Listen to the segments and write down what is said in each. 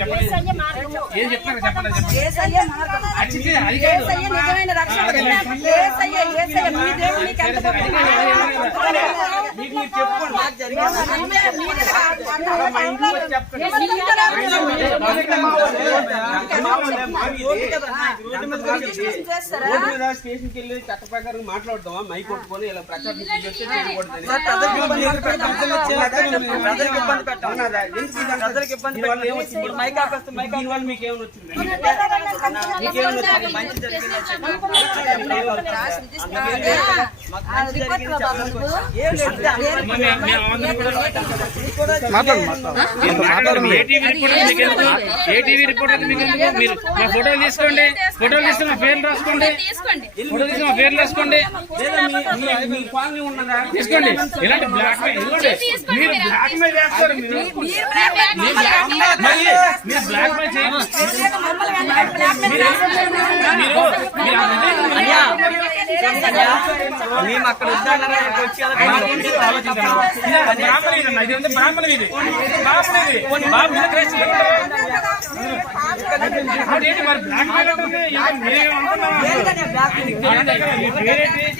చెప్పండి మార్గము. ఏం చెప్తారు చెప్పండి చెప్పండి. అది కాదు. మీకు మీకు మీరు చెప్పుకోండి స్టేషన్కి వెళ్ళి చట్ట ప్రకారం మాట్లాడదామా మై కొట్టుకొని ఇలా ప్రచారం మీకు ఏమైనా వచ్చింది ఏటీవీ రిపోర్టర్ మీకు ఎందుకు ఏటీవీ రిపోర్టర్ మీకు ఎందుకు మీరు మా ఫోటోలు తీసుకోండి ఫోటోలు తీసుకుని మా పేర్లు రాసుకోండి ఫోటోలు తీసుకుని మా పేర్లు రాసుకోండి లేదా మీ- మీ- మీ కాలనీ ఉన్నదా తీసుకోండి ఇలాంటి బ్లాక్ మెయిల్ మీరు బ్లాక్ మెయిల్ చేస్తారు మీరు మేము అక్కడ ఇక్కడ వచ్చి బ్రాహ్మణ బ్రాహ్మణ మరి బ్లాక్ మెయిల్ ఉంటుంది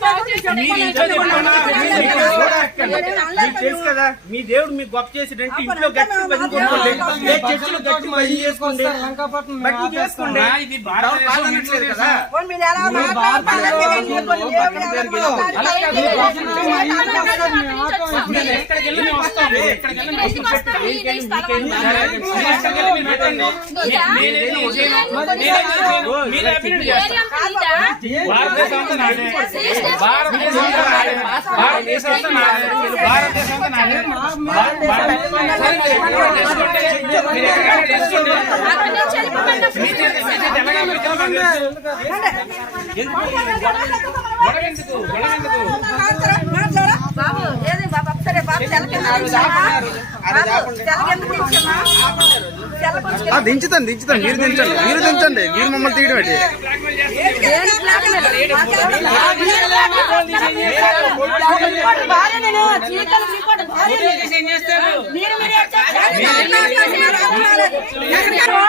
పేరేంటి అంటున్నారు బాబు నువ్వు పాస్టర్ కదా? ఈ విధంగా చేయకూడదని అమ్మా, మీరందరూ తెలుసు మీరందరూ పూర్వం హిందువులే. మీరు మీ ఇంట్లో చెప్పుకోండి అన్న. మీ చర్చిలో చెప్పుకోండి అన్న. మీరు ఇంట్లో చెప్పుకోండి మీకు తెలుసు కదా మీ దేవుడు మీకు గొప్ప చేసిడంటే ఇంట్లో గట్టి భజన చేసుకోండి ఏ చర్చిలో గట్టి భజన చేసుకోండి గట్టి చేసుకోండి అమ్మా, ఇది భారతదేశం కాదనట్లేదు కదా మీరు ఎలా మీరు ఎక్కడికి వెళ్ళి మేము వస్తాం మీరు ఎక్కడికి వెళ్ళి మేము వస్తాం మీరు ఎక్కడికి వెళ్ళి మీరు పెట్టండి నే- నేనేం నేను చేయను. నేనేం చేయను. మీరు అభివృద్ధి చేస్తారు భారతదేశం అంతా నాదే భారతదేశం మీరు బాబు ఏది బాబు సరే బాబు దించుతాను దించుతాను. మీరు దించండి మీరు దించండి. మీరు మమ్మల్ని తీయడం ఏంటి?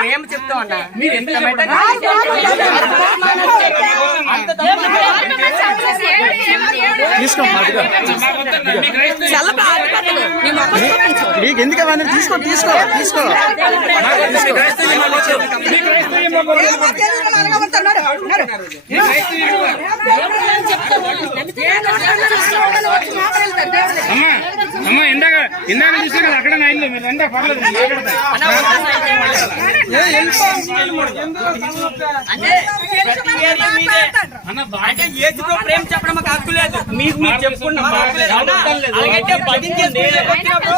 ఏం చెప్తాం అన్న మీరు క్రైస్తవ మీకు ఎందుకు అవన్నీ తీసుకో తీసుకో తీసుకో అమ్మా అమ్మా ఇందాక ఇందాక కదా అక్కడ నా ఇల్లు మీరు ఎంత పర్లేదు ప్రేమ చెప్పడం మాకు హక్కు లేదు మీకు మీరు చెప్పుకున్న అలాగైతే భజించేది వచ్చినప్పుడు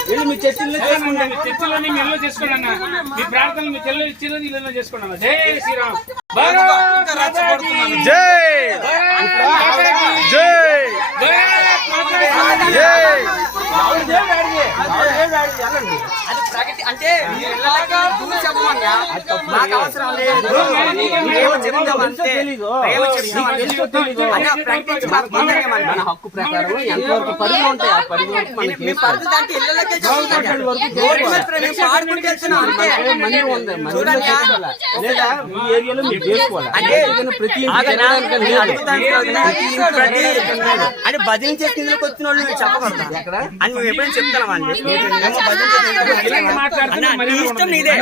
వెళ్ళి మీ చర్చిల్లో చేసుకోండి. మీ చర్చిలోని మీ ఇల్లు చేసుకోండి అన్న మీ ప్రార్థనలు మీ చెల్లెలు ఇచ్చిలో ఇల్లు చేసుకోండి అన్న జై శ్రీరామ్. జై. కీ జై భారత్ మాతా కీ జై ఆవిడ దేవుడు ఆడిదే. ఆవిడ దేవుడు ఆడిదే, వెళ్ళండి. అది ప్రగతి అంటే ఇళ్ళకి దూరం చెప్పమన్నా మాకు అవసరం లేదు ప్రేమ చెప్తాం అంతే ప్రేమ చెప్తాం అంతే. అన్న, ప్రకటించి మాకు తొందరగా మన- మన హక్కు ప్రకారం ఎంతవరకు పరిధులు ఉంటాయి ఆ పరిధి వరకు మనకి మీ పరిధి అంటే ఇళ్ళకే మందిరం ఉంది? లేదా మీ ఏరియాలో మీరు చేసుకోవాలా ప్రతి భజన చేసి ఇందులోకి వచ్చిన వాళ్ళు చెప్పకూడదు అని మేము ఎప్పుడైనా చెప్తాం అండి ఇష్టం. నీదే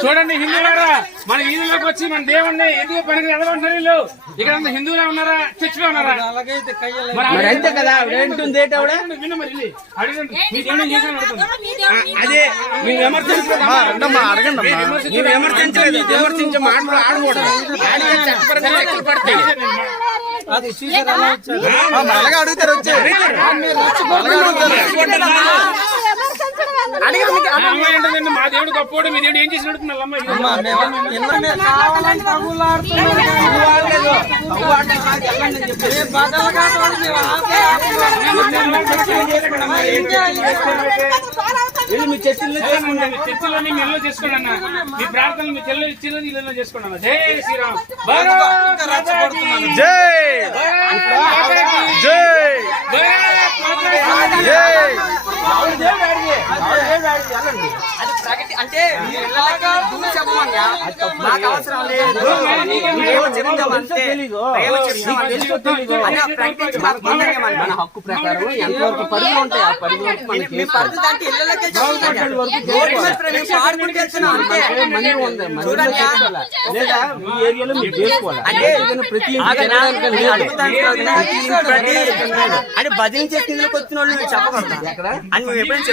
చూడండి హిందువులారా మన వీధుల్లోకి వచ్చి మన దేవుణ్ణి ఎందుకు పనికి ఎదగంటున్నారు వీళ్ళు? ఇక్కడ అంతా హిందువులే ఉన్నారా? చర్చిలో ఉన్నారా? మరి అంతే కదా అడుగుతుంది అదే మీరు విమర్శించలేదు రండమ్మా అడగండి అమ్మా మీరు విమర్శించలేదు విమర్శించే మాటలు ఆడకూడదు చట్టపరంగా లెక్కలు పడతాయి అలాగే అడుగుతారు వచ్చి మా దేవుడు గొప్పోడు మీ దేవుడు ఏం చేసి అడుగుతున్నారు అమ్మాయి వెళ్ళి మీ చర్చిల్లో చేసుకోండి చర్చలోని మీ ఇల్లు చేసుకోండి అన్న మీ ప్రార్థనలు మీ చెల్లెలు ఇచ్చిన ఇల్లు చేసుకోండి అన్న జై శ్రీరామ్. జై జై. అది ప్రగతి అంటే మీరు ఇళ్ళలాగా దూరం చెప్పమన్నా నాకు అవసరం లేదు ప్రేమ చెప్తాం అంతే ప్రేమ చెప్తాం అంతే. అన్న ప్రకటించి మాకు తొందరగా మన- మన హక్కు ప్రకారం ఎంతవరకు పరిధులు ఉంటాయి ఆ పరిధులు మనకి మీ పరిధి దాంట్లో ఇళ్ళకే చెప్తాం నోటి మీద ప్రేమ మేము పాడుకుంటూ వెళ్తున్నాం అంతే. చూడండి. లేదా మీ ఏరియాలో మీరు చేసుకోవాలి? అంటే ప్రతి భజన ఇళ్ళకి వచ్చిన వాళ్ళు చెప్పకూడదు. అని మేము ఎప్పుడైనా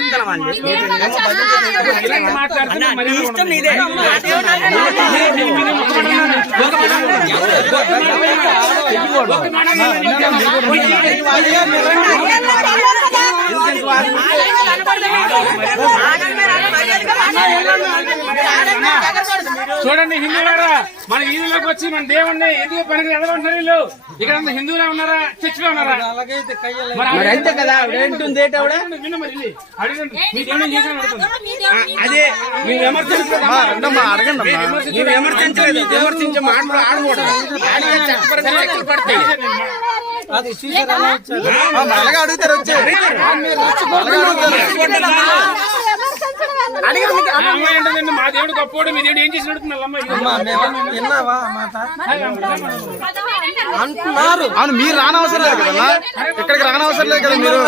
మర్యాద ఇష్టం. నీదే ఒక చూడండి హిందువులారా మన వీధుల్లోకి వచ్చి మన దేవుణ్ణి ఎందుకు పనికి ఎదగంటున్నారు వీళ్ళు? ఇక్కడ అంతా హిందువులే ఉన్నారా? చర్చిలో ఉన్నారా? మరి అంతే కదా ఏంటుంది ఏంటవిడ అడగండి, విను మరి వెళ్ళి. అడగండి. మీ దేవుని చేసిన అడుగుతుంది అదే మీరు విమర్శించలేదు విమర్శించలేదు విమర్శించే మాటలు ఆడకూడదు ఆడితే చట్టపరంగా లెక్కలు పడతాయి ఆ, మరి అలాగే అడుగుతారు వచ్చి. మా దేవుడు గొప్పోడు మీ దేవుడు ఏం చేసి అడుగుతున్నారు అమ్మాయి విన్నావా మాట? అవును మీరు రానవసరం లేదు కదన్నా ఇక్కడికి రానవసరం లేదు కదా మీరు?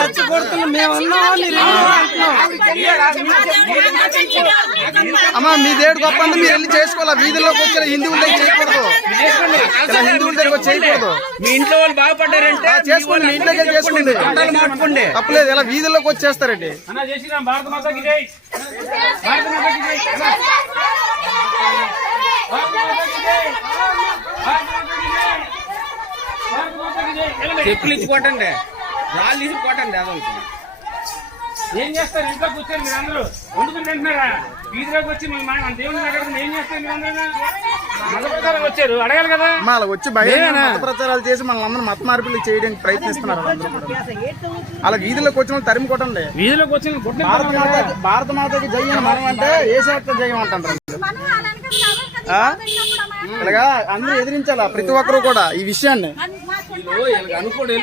అమ్మా మీ దేవుడు గొప్ప అంటే మీరు వెళ్ళి చేసుకోవాలి? వీధుల్లోకి వచ్చి ఇలా హిందువుల దగ్గర చేయకూడదు. హిందువుల దగ్గర చేయకూడదు. మీ ఇంట్లో వాళ్ళు బాగుపడ్డారంటే చేసుకోండి మీ ఇంట్లోకి వెళ్ళి చేసుకోండి. మార్చుకోండి. తప్పలేదు ఇలా వీధుల్లోకి వచ్చేస్తారండి. భారత మాతాకి జై. భారత మాతాకి జై. అన్నా. భారత మాతాకి జై భారత మాతాకి జై భారత మాతాకి జై వెళ్ళండి. చెప్పులు ఇచ్చి కొట్టండి. రాళ్ళు ఇచ్చి కొట్టండి అదొకటి ఏం చేస్తారు? ఇంట్లో కూర్చొని మీరు అందరూ వండుకుని తింటున్నారా? వీధిలోకి వచ్చి మీ మన దేవుని దగ్గర ఏం చేస్తారు మీరు అందరూ మత ప్రకారం వచ్చారు. అడగాలి కదా? మా అలా వచ్చి బయట మత ప్రచారాలు చేసి మన అందరూ మత మార్పులు చేయడానికి ప్రయత్నిస్తున్నారు. అలా వీధుల్లోకి వచ్చిన వాళ్ళు తరిమి కొట్టండి. వీధిలోకి వచ్చిన భారత మాత భారత మాతకి జై అని మనం అంటే ఏ శాఖ జయం అంటారు? ఇలాగా అందరూ ఎదిరించాలా? ప్రతి ఒక్కరు కూడా ఈ విషయాన్ని? అనుకోండి